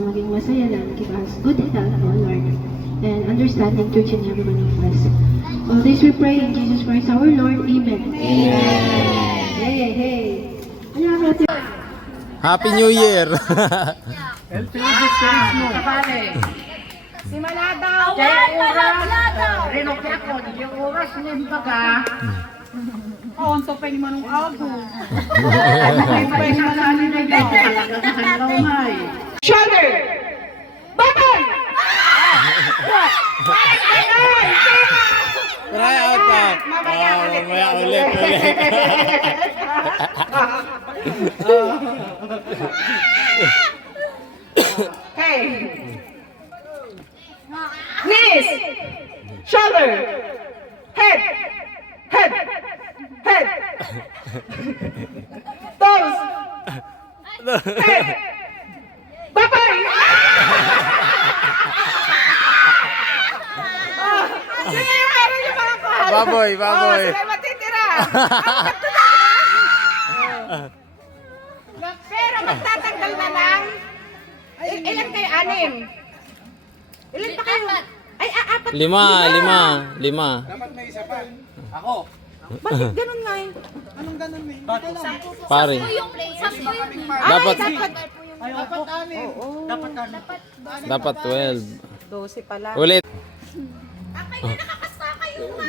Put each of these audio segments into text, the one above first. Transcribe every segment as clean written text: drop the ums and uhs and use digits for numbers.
maging masaya lang. Give us good health, O Lord, and understanding to each and every one of us. All this we pray in Jesus Christ our Lord. Amen. Hey, hey. Happy New Year! Simula daw. Kaya oras. Rinokya ko. Yung oras niya baga. Onto pa ni Manong Ago. Ay pa ni Manong Ago. Shoulder! Button! Try out na! Mamaya ulit. Hey! Knees! Shoulder! Head! Head! Head! Toes! Head! Babay! Sige, meron yung mga kahal. Baboy. Sila matitira. Pero magtatanggal na lang. Ilan kayo? 6? Ilan pa kayo? Ay, 4. Lima. Bakit ganun nga eh? Pare. Dapat, dapat 12. 12 pala. Ulit.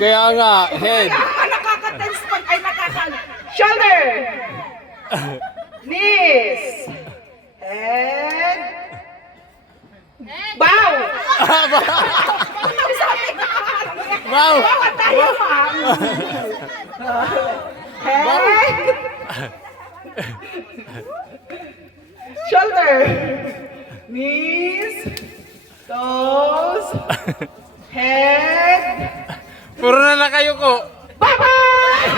Kaya nga, head. Nakaka-tense pag ay shoulder! Knees! Head! Bow! Wow! Bawat tayo pa! Head! Shoulder! Knees! Toes! Head! Puro na kayo ko. Bye-bye!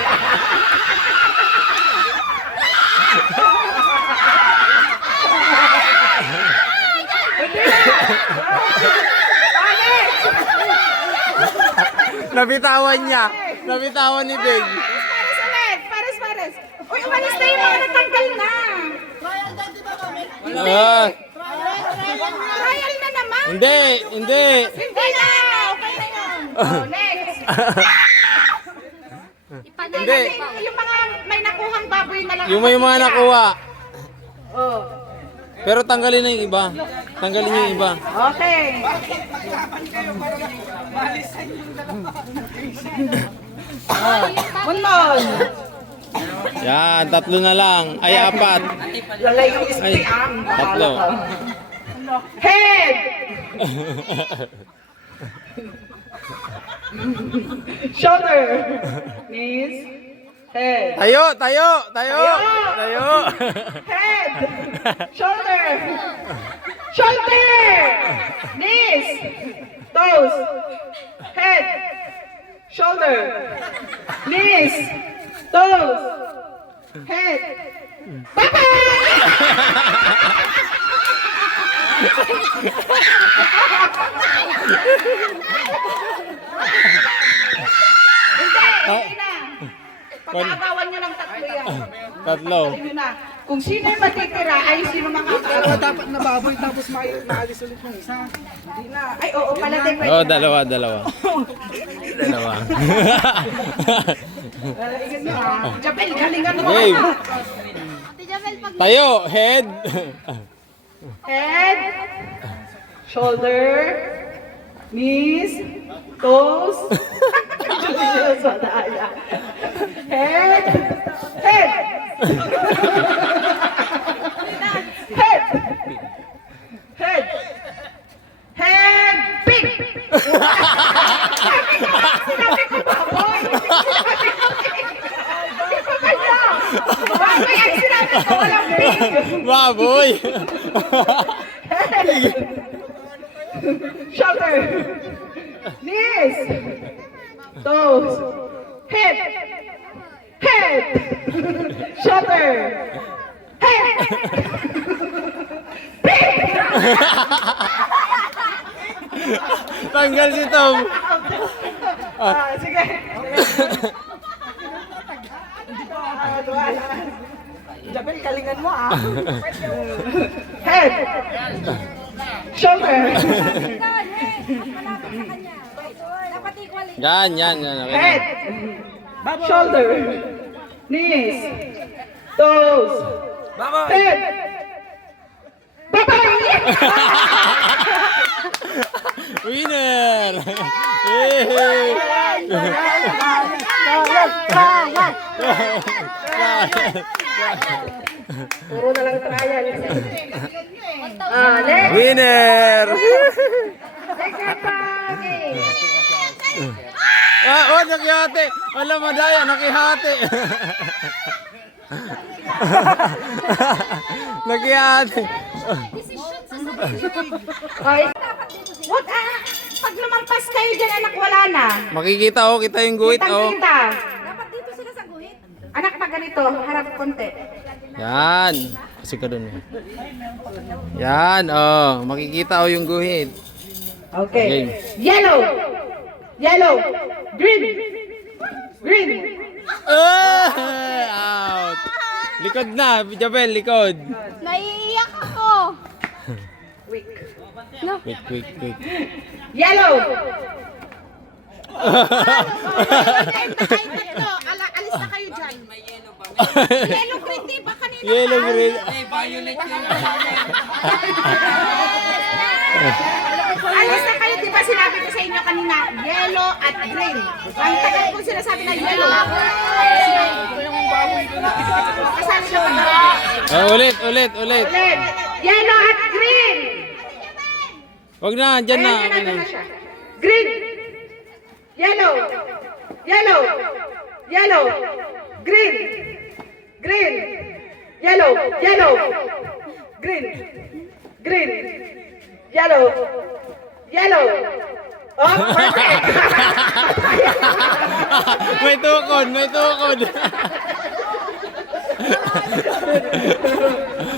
Nabitawan niya. Nabitawan ni Big. Pares ulit! Pares! Uy, umalis na yung mga natanggal na! Ah, Trial na naman! hindi. Hindi na! Okay na yun! Oh, next! Hindi. Yung mga may nakuhang baboy na lang. Yung may mga nakuha. Oh. Pero tanggalin na yung iba. Tanggalin niyo yung iba. Okay. One more. Yan, 3 na lang. Ay, 4. Lalay yung Ay, spray ang. 3. Head! Shoulder! Knees! Head! Tayo. Head! Shoulder! Shoulder! Knees! Toes! Head! Shoulder! Knees! Toes! Head! Hindi na. Pag-aagawan nyo ng 3 yan. 3. Yun na. Kung sino yung matitira ay sino makakaroon. Dapat na baboy tapos maalis ulit ng isa. Hindi na. Ay, oo pala din. Pwede Oh, na. dalawa. Jabel, galingan mo. Game. Tayo, head. Head, shoulder, knees, toes. Head, head. Head. Head. Head, big. Sinabi ko baboy. Sinabi ko big. Hindi ko kaya. Baboy ang sinabi ko, walang big. Baboy. Shoulder, knees, toes, head, shoulder, head, Tanggal si Tom. Sige. Jabel, kalingan mo ah. Head, Shoulder. Yan, yan, yan. Okay na. Head. Shoulder. Knees. Toes. Head. Babay! Winner! Yay! Puro na lang trial. Next. Winner! Next atake. Oh, nakihati! Wala madaya, nakihati! Nakihati! Okay. What? Pag lumampas kayo dyan, anak, wala na. Makikita oh, kita yung guhit oh. Kitang-kita. Dapat dito sila sa guhit. Anak, pag ganito, harap konti. Yan. Kasi ka dun eh. Yan oh, makikita oh yung guhit. Okay. Game. Yellow. Yellow. Green. Green. Out! Likod na, Jabel, likod. Naiiyak ako. Weak. Quick, quick, quick. Yellow. Alis na kayo dyan. Yellow green, di ba kanina? Yellow, green. Alis na kayo, di ba sinabi ko sa inyo kanina, yellow at green. Ang tagal ko sinasabi na yellow. Kasali siya kanina. Oh, ulit, ulit, ulit. Ulit. Yellow at green. Wag na, dyan na. Ayan, Okay nandun na. na siya. Green. Yellow. Yellow. Yellow. Green. Green. Yellow. Yellow. Green. Green. Yellow. Yellow. Oh, perfect. May tukod, may tukod.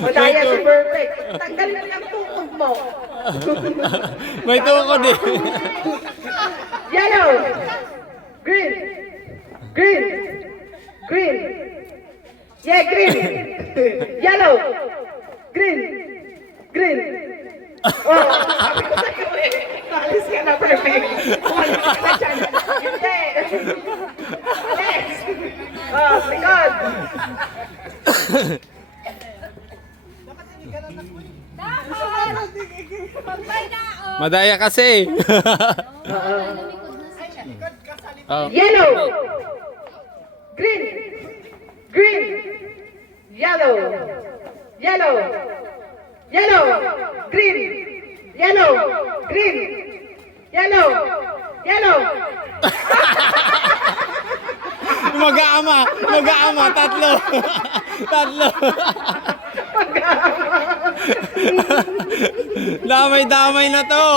Madaya si perfect. Tanggalin mo yung tukod mo. May tukod eh. Yellow. Green. Green. Green. Yeah, green. Yellow. Green. Green. Oh, sabi ko sa'yo eh. Alis ka na, perfect. Umalis ka na dyan. Hindi. Alis. Oh, likod. Madaya kasi. Oh. Yellow. Green. Green. Yellow. Yellow. Yellow. Green. Yellow. Green. Yellow. Yellow. Mag-aama, mag-aama, tatlo. Tatlo. Damay-damay na to.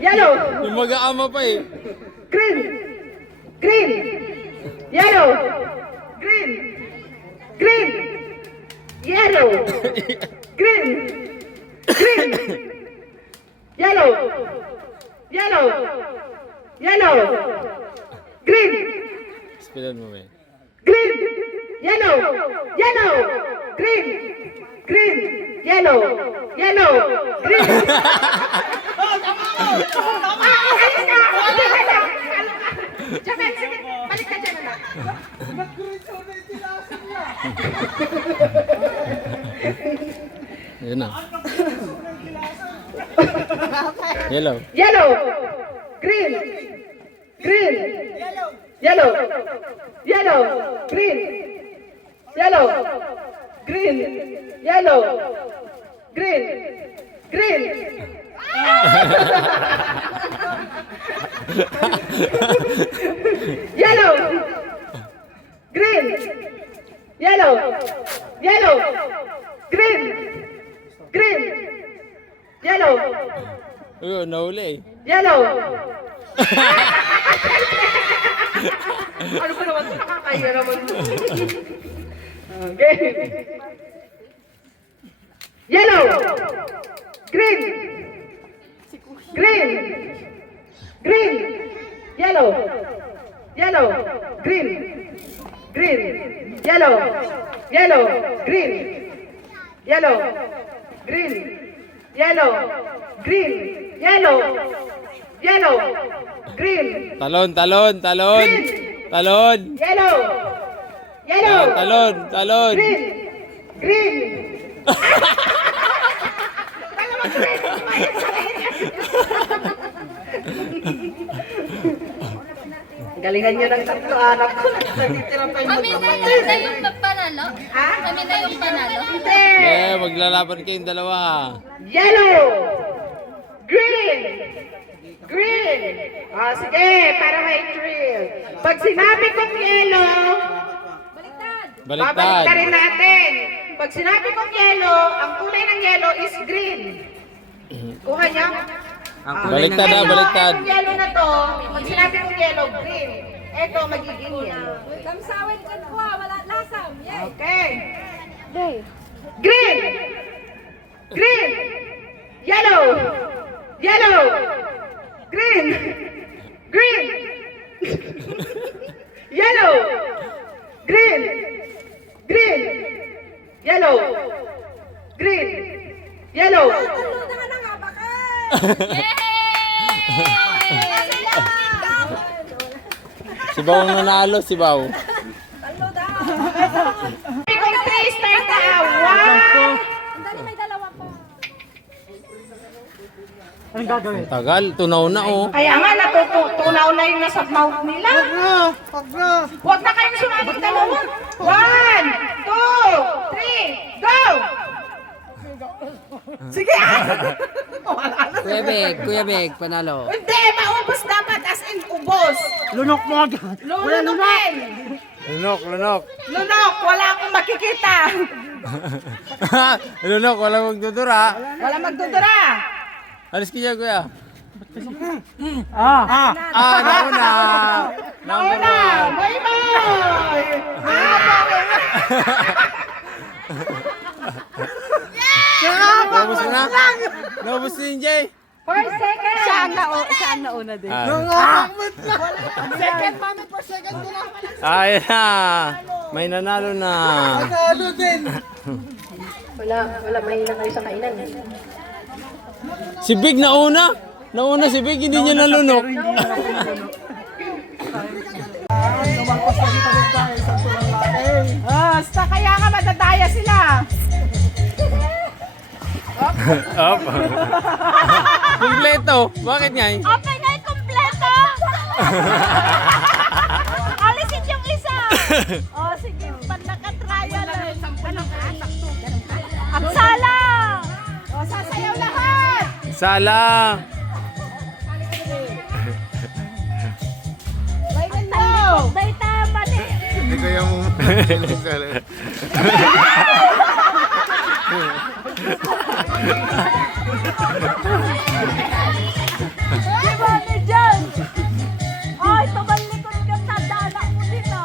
Yellow. Yung mag-aama pa eh. Green. Green. Yellow. Green. Green. Yellow. Green. Green. Yellow. Yellow. Yellow. Green. Spilan mo ba eh. Green. Yellow. Yellow. Green. Green. Yellow. Yellow. Green. Alis ka! Jabel, sige. Balik ka dyan na. Yun na. Yellow. Yellow. Green. Green. Yellow. Yellow. Green. Yellow. Green. Yellow. Green. Green. Yellow. Green. Yellow. Yellow. Green. Green. Yellow. Ayun, nahuli eh. Yellow. Ano ba naman ito? Nakakaya naman. Okay. Yellow. Green. Green. Green. Yellow. Yellow. Green. Green. Yellow. Yellow. Green. Yellow. Green. Yellow. Green. Yellow. Yellow. Green. Talon, talon, talon. Talon. Yellow. Yellow. Talon, talon. Green. Green. Galingan niyo ng tatlo anak ko. Natitira pa yung Kami na yung panalo? Ha? Kami na yung panalo? Hindi. Maglalaban kayong dalawa. Yellow. Green. Green. Ah, sige, para may thrill. Pag sinabi kong yellow, babalik Baliktad. na rin natin. Pag sinabi kong yellow, ang kulay ng yellow is green. Kuha niya? Baliktad na, baliktad. Itong yellow na to, pag sinabi kong yellow, green. Ito, magiging yellow. Kamsawin ka ko, wala lasam. Okay. Green. Green. Yellow. Yellow. Green. Green. Yellow. Green. Green. Yellow. Green. Yellow. Si Baw ang nanalo, si Baw. Kung 3 star ka, wow! Anong gagawin? Ang tagal, tunaw na oh. Kaya nga, natutunaw na yung nasa mouth nila. Pag na! Huwag na kayong sumabit dalawa. 1, 2, 3, go! Sige! Kuya Beg, panalo. Hindi, maubos dapat as in ubos. Lunok mo agad! Lulunukin. Lunok, lunok. Lunok, wala akong makikita. Lunok, wala magdudura. Wala magdudura. Alis ka dyan, kuya. Ah! Nauna. Nauna, bye-bye! Naubos na? Naubos na yun, Jay. 4 seconds. Siya ang nauna din. Second, mami, per second ko lang. Ay na. May nanalo na. Ano din? Wala mahina kayo sa kainan. Si Big nauna. Nauna si Big, hindi niya nalunok. Basta kaya nga madadaya sila. Up. Kompleto. Bakit nga eh? Open na yung kompleto! Alisin yung isa! O sige, pag nakatrial. Anong Ang sala! O sasayaw lahat! Sala. May tama ni. Hindi ko yung Di ba ni John? Ay, tumalikod ka sa dala mo dito.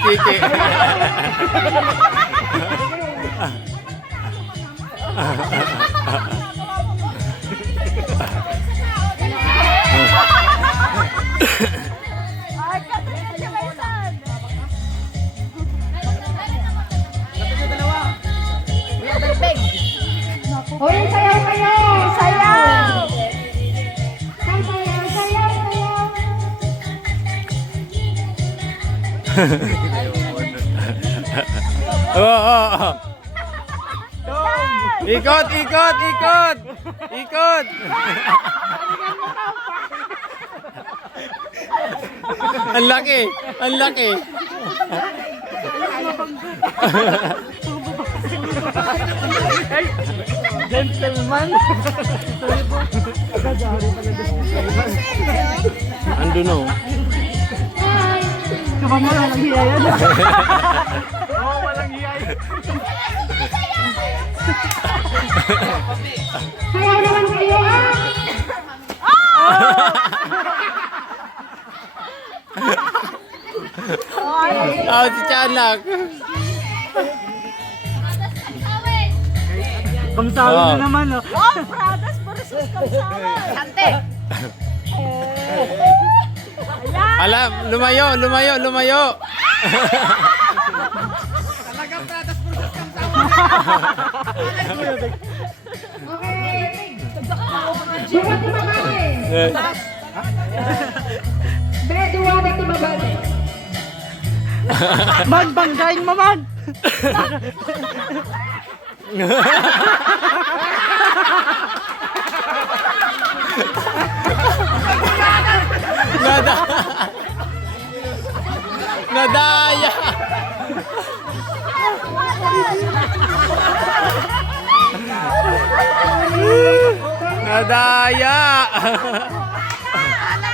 Kiki. Ay, Katrina Jemaisan. Hoy, sayaw kayo! Sayaw! Sayaw, sayaw, sayaw! Oo. Ikot, ikot, ikot. Ikot. Ang laki, ang laki. Gentleman! Ando no. Kapag mo lang hiya yan. Oo, walang hiya yan. Sayaw naman kayo! Si Chanak. Kamsawi Oh. na naman, oh. Oh, Pradas versus Kamsawan. Sante. Alam, lumayo, lumayo, lumayo. Okay. Duwa ti mabate. Be, duwa ti mabate. Man, banggain mo man. Nada. Nadaya. Nadaya.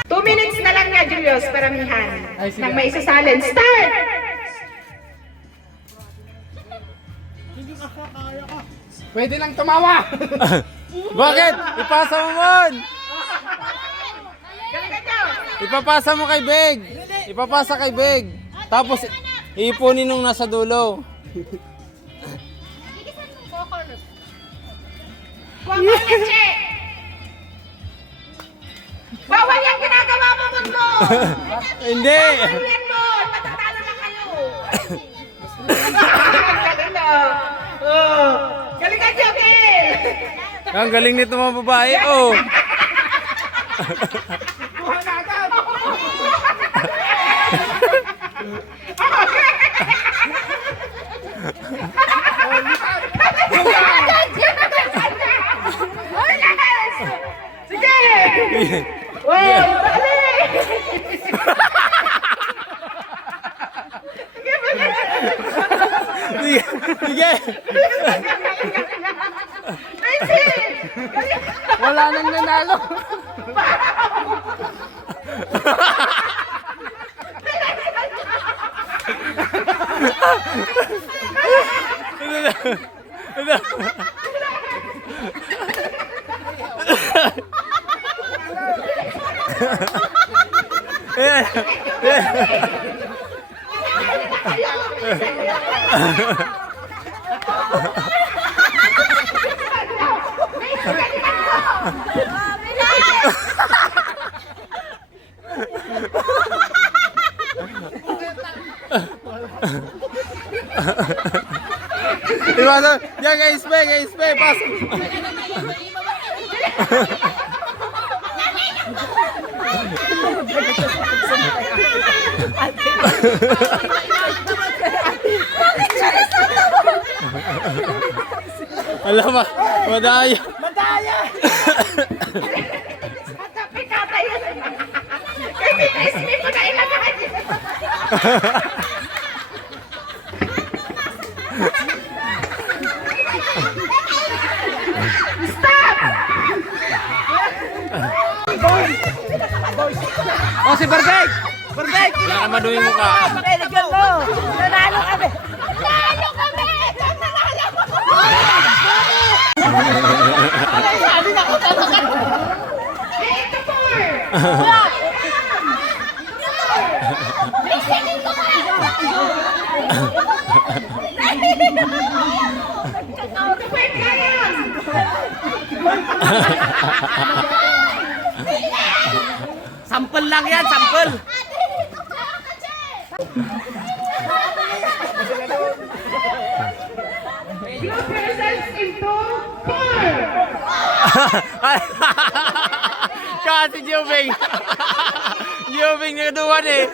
2 minutes na lang nga, Julius, paramihan. Nang may isasalin. Start! Pwede lang tumawa. Bakit? Ipasa mo mon. Ipapasa mo kay Beg. Ipapasa kay Beg. Tapos iipunin nung nasa dulo. Huwag ka leche! Bawal yung ginagawa mo, Mundo! Hindi. Bawal yan mo! Matatalo na kayo! Galing na! Oh. Galing ka, Jokel! Ang galing nito mga babae. Oh. Sige! Wow! Dali! Sige. Sige. Wala nang nanalo. Ipasa. Yan kay Ispe, pasok. Alam mo, madaya. Madaya. Tapi kata yun. Kaya pinismi mo na ilagay. Stop! Oh, si Perfect. Perfect. Wala ka madumi mo ka. Pinagyan mo. Nanalo kami. Nanalo kami! Nanalo ko! Ito po! Listening ko ka! Wait ka yan! Sampel lang yan, sampel. Blue presents into 4! Kasi Jobing. Jobing nagaduan eh.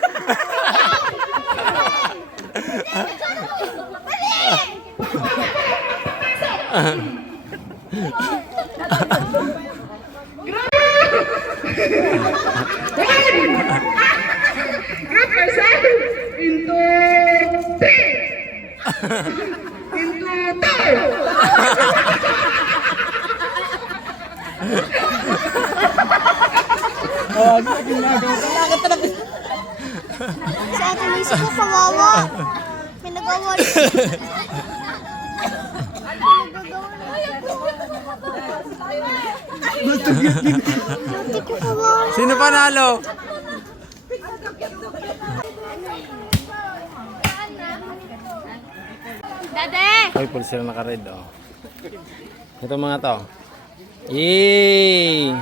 Group yourself into 3! Into 2! Sa akin isip ko kawawa. May nagawa rin. Hindi ko kawawa. Sino panalo? Dade! Ay, pula sila naka-red oh. Ito mga to. Yay!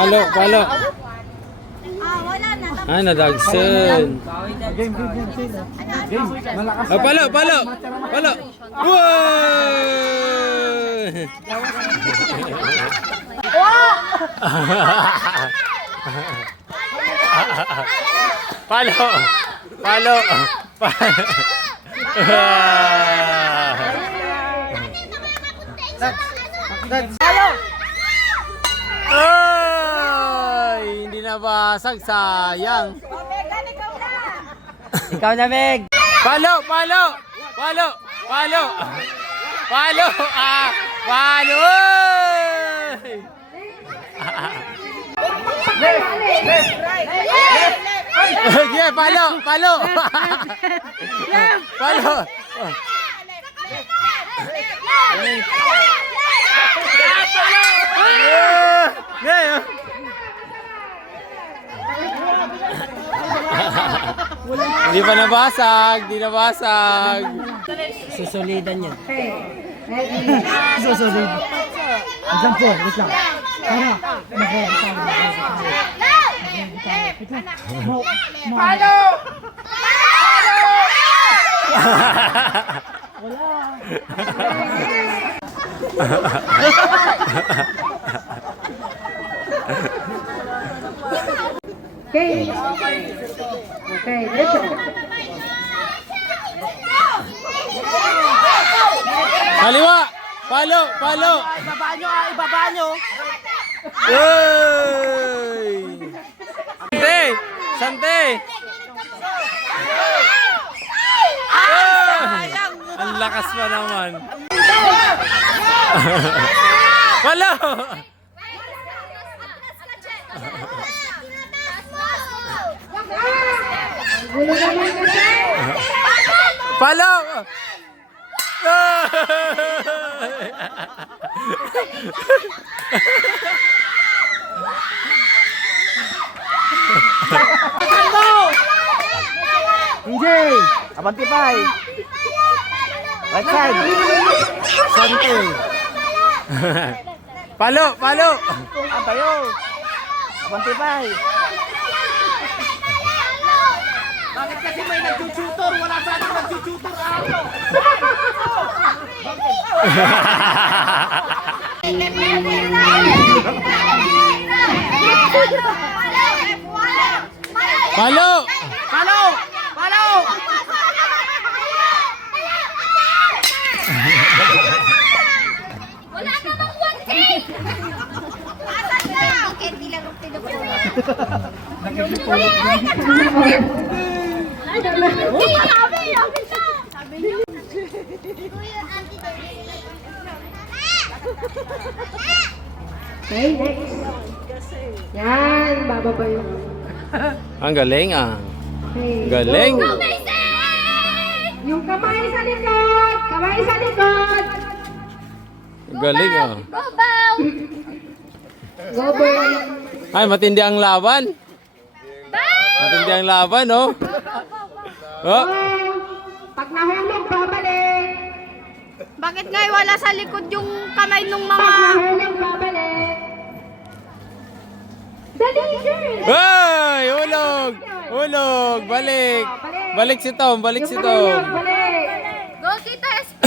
Palo, palo. Wala na. Ah, nadagsan. Ah, palo, palo. Palo. Wow! Palo. Palo. Ay, hindi nabasag, sayang. Ikaw na, Meg. Palo, palo. Palo, palo. Palo, palo. Sige, palo, palo. Palo. Hindi pa nabasag, hindi nabasag. Susulidan yan. Susulid. Diyan po, wait lang. Para, Okay. Okay, listen. Kaliwa! Palo! Palo! ibaba nyo, ibaba nyo. Uy! Sante! Sante! Ang lakas pa naman. Palo! Gulo naman kasi. Palo! Hindi. Abantipay. Right side. Sante! Palo! Palo! Tayo. Abantipay. Bakit kasi may nagtututor? Wala sa atin nagtututor ako. Palo! Palo! Palo! Wala namang one take! Asan na? Okay, hindi lang ang tinupulot. Sabi niyo. Okay, next. Yan, bababa yung... Ang galing ah. Okay. Galing. Yung kamay sa likod! Kamay sa likod! Galing ah. Go, bow! Go, boy! Ay, matindi ang laban. Matindi ang laban, oh. Oh. Pag nahulog, babalik! Bakit nga wala sa likod yung kamay nung Pag mga... nahulog, babalik! Dali, girl! Ay, hulog. Hulog. Balik. Balik si Tom. Balik si Yung kamay niya, Tom. balik! Go, Tita SP!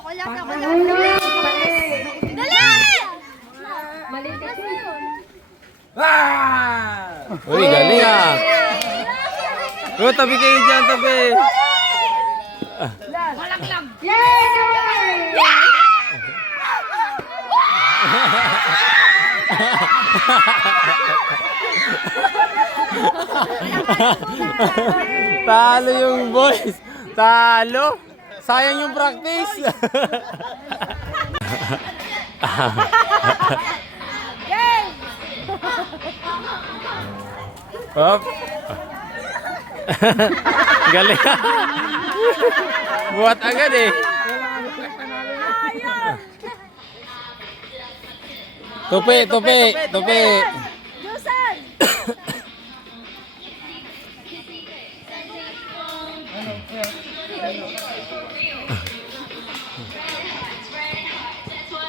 Wala ka, wala Nahulog, balik! Dali! Malitik yun. Uy, galing ah. Oh, tabi kayo dyan, tabi. Yay! Talo yung boys. Talo. Sayang yung practice. Hop. Galing. Buat agad eh. Tupi, tupi, tupi. Jusan!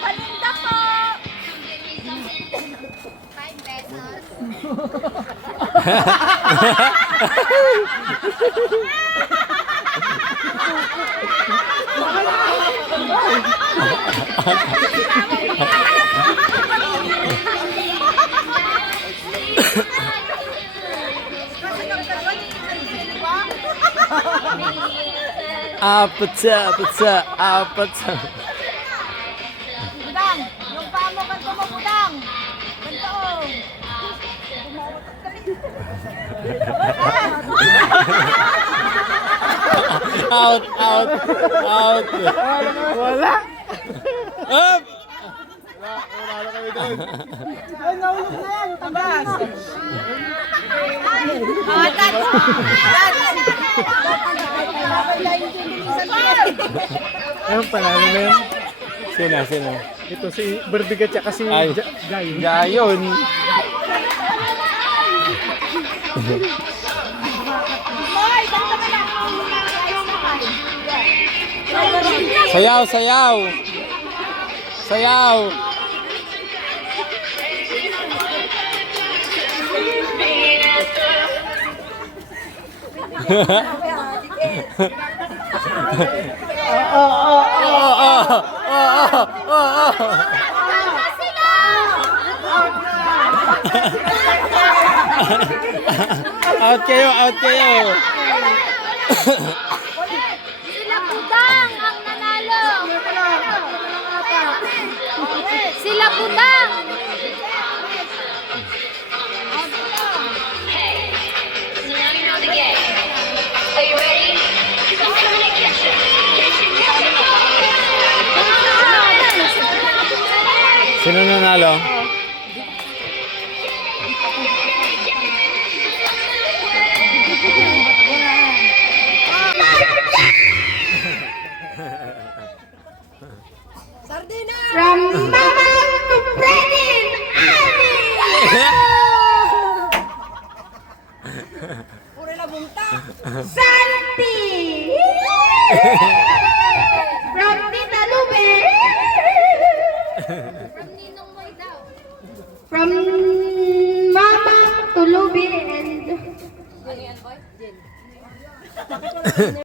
Paninda po! Apat sa. Budang, yung paa mo, ganito mo, budang. Ganito, oh. Out. Wala. Up! Ayun, panalo na yun. Sino? Ito si Berbigat tsaka si Ay. Jai. Gayon. Hoy, ganito ka lang. Sayaw. Out kayo. Sila budang ang nanalo. Sila budang. Sino nanalo? From Mama to Brennan, Santi! From Tita Lube! From Mama to Lube and...